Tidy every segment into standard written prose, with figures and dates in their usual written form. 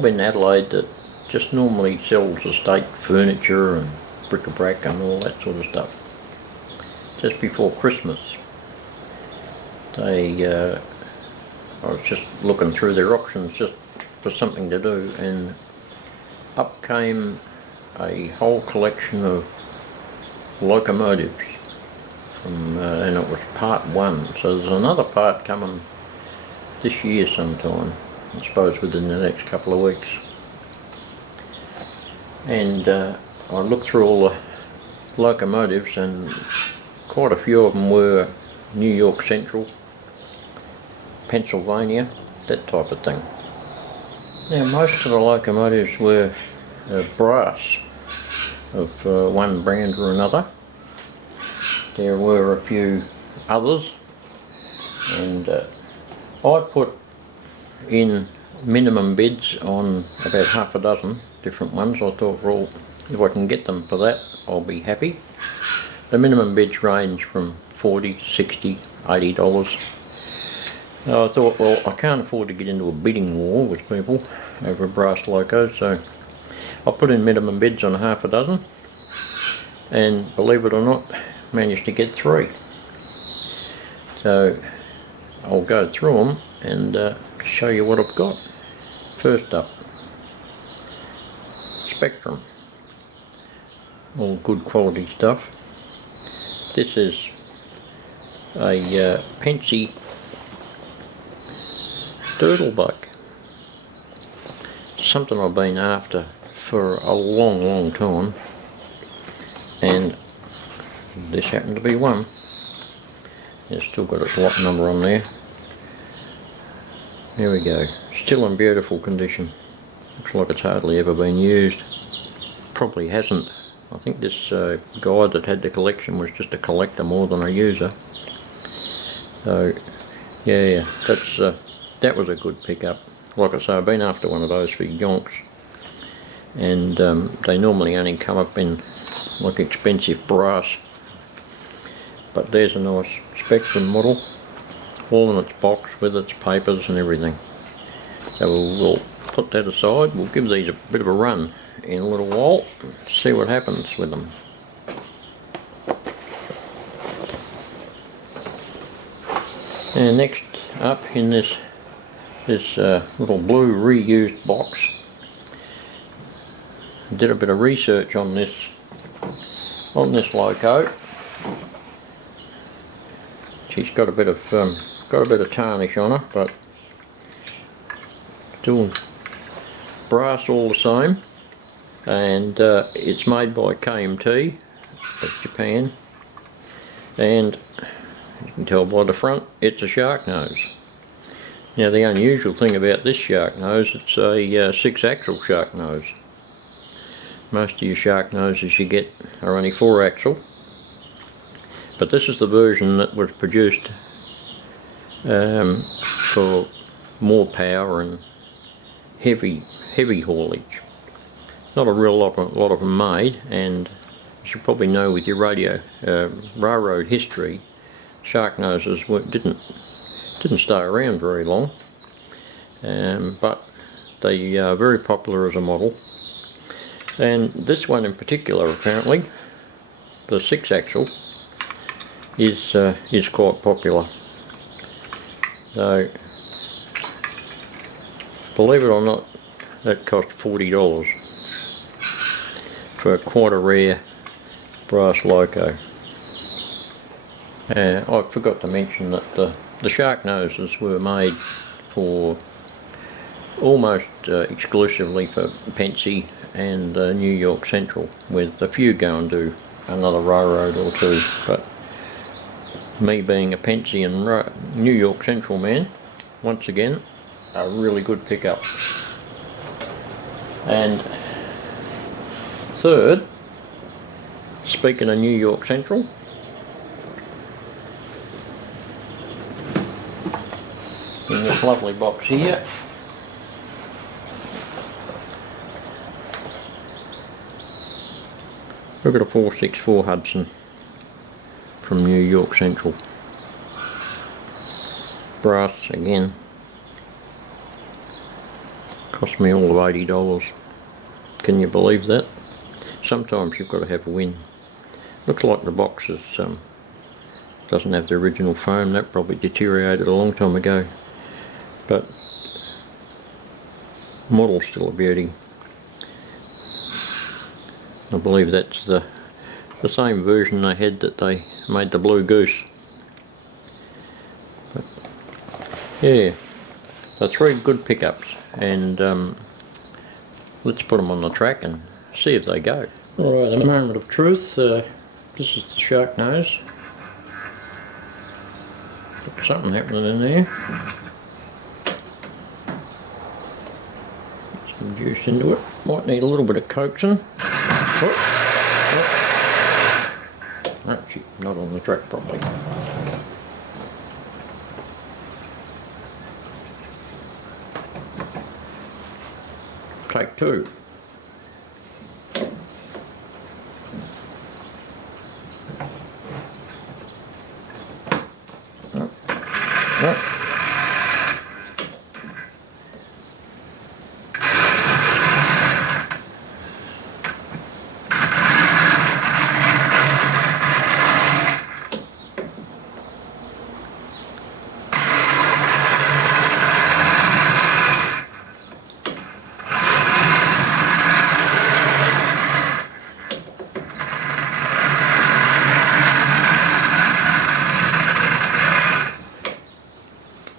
job in Adelaide that just normally sells estate furniture and bric-a-brac and all that sort of stuff. Just before Christmas, I was just looking through their auctions just for something to do, and up came a whole collection of locomotives and it was part 1, so there's another part coming this year sometime, I suppose within the next couple of weeks. And I looked through all the locomotives, and quite a few of them were New York Central, Pennsylvania, that type of thing. Now most of the locomotives were brass of one brand or another. There were a few others, and I put in minimum bids on about half a dozen different ones. I thought, well, if I can get them for that, I'll be happy. The minimum bids range from $40, $60, $80. So I thought, well, I can't afford to get into a bidding war with people over brass locos, so I put in minimum bids on half a dozen, and believe it or not, managed to get 3. So I'll go through them and show you what I've got. First up, Spectrum, all good quality stuff. This is a Pensy Doodlebug, something I've been after for a long time, and this happened to be one. It's still got its lot number on there. There we go, still in beautiful condition. Looks like it's hardly ever been used. Probably hasn't. I think this guy that had the collection was just a collector more than a user. So yeah, that was a good pickup. Like I say, I've been after one of those for yonks, and they normally only come up in like expensive brass. But there's a nice Spectrum model, all in its box with its papers and everything. So we'll put that aside. We'll give these a bit of a run in a little while, see what happens with them. And next up in this little blue reused box, did a bit of research on this loco. She's got a bit of tarnish on her, but still brass all the same. And it's made by KMT of Japan, and you can tell by the front it's a shark nose. Now the unusual thing about this shark nose, it's a 6-axle shark nose. Most of your shark noses you get are only 4-axle, but this is the version that was produced for more power and heavy haulage. Not a real lot of them made, and as you probably know with your railroad history, shark noses didn't stay around very long, but they are very popular as a model. And this one in particular, apparently, the 6-axle, is quite popular. So, believe it or not, that cost $40 for quite a rare brass loco. I forgot to mention that the shark noses were made for almost exclusively for Pensy and New York Central, with a few going to another railroad or two, but me being a Pensy and New York Central man, once again a really good pickup. And third, speaking of New York Central, in this lovely box here, we've got a 464 Hudson from New York Central. Brass again. Cost me all of $80. Can you believe that? Sometimes you've got to have a win. Looks like the box is, doesn't have the original foam. That probably deteriorated a long time ago. But the model's still a beauty. I believe that's the same version they had that they made the Blue Goose. But yeah, so 3 good pickups, and let's put them on the track and see if they go. Alright, the moment of truth. This is the shark nose. Got something happening in there. Get some juice into it. Might need a little bit of coaxing. Actually, not on the track properly. Take 2.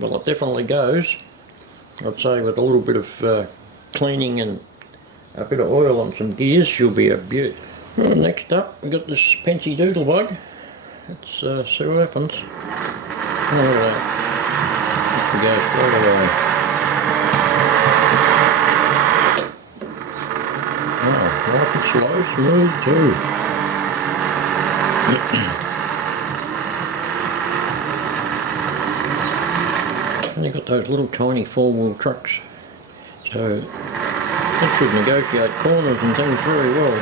Well, it definitely goes. I'd say with a little bit of cleaning and a bit of oil on some gears, she'll be a beaut. Well, next up, we've got this Pensy Doodle bug. Let's see what happens. Oh, look at that. It goes right away. Oh, nice and slow, smooth too. And they've got those little tiny 4-wheel trucks, so that should negotiate corners and things very well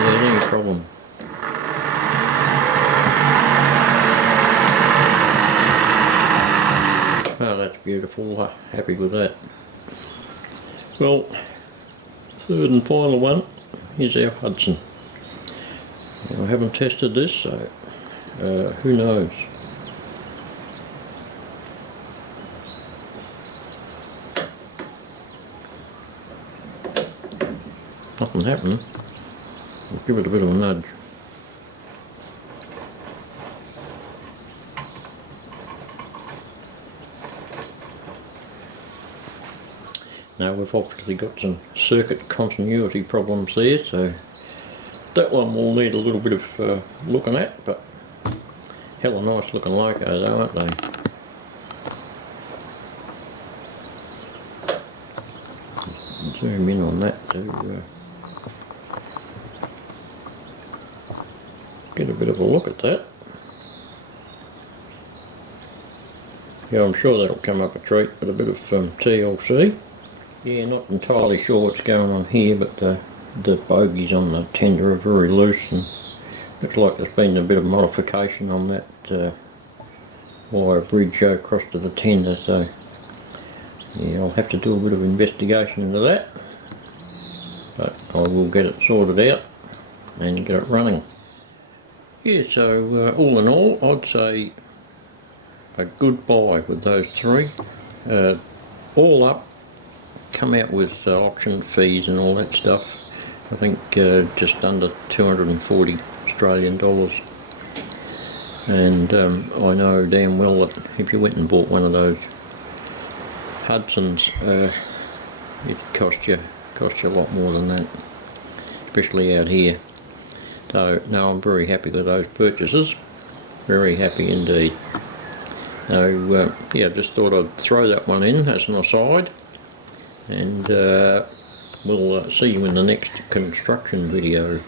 without any problem. Oh, that's beautiful. Happy with that. Well, third and final one is our Hudson. I haven't tested this, so who knows. Nothing happening. I'll give it a bit of a nudge. Now we've obviously got some circuit continuity problems there, so that one will need a little bit of looking at, but hella nice looking Locos though, aren't they? Zoom in on that to get a bit of a look at that. Yeah, I'm sure that'll come up a treat with a bit of TLC. Yeah, not entirely sure what's going on here, but the bogies on the tender are very loose, and looks like there's been a bit of modification on that wire bridge across to the tender, so yeah, I'll have to do a bit of investigation into that, but I will get it sorted out and get it running. Yeah, so all in all, I'd say a good buy with those 3. All up, come out with auction fees and all that stuff. I think just under 240 Australian dollars. And I know damn well that if you went and bought one of those Hudsons, it cost you a lot more than that, especially out here. So no, I'm very happy with those purchases, very happy indeed. So yeah, just thought I'd throw that one in as an aside, and we'll see you in the next construction video.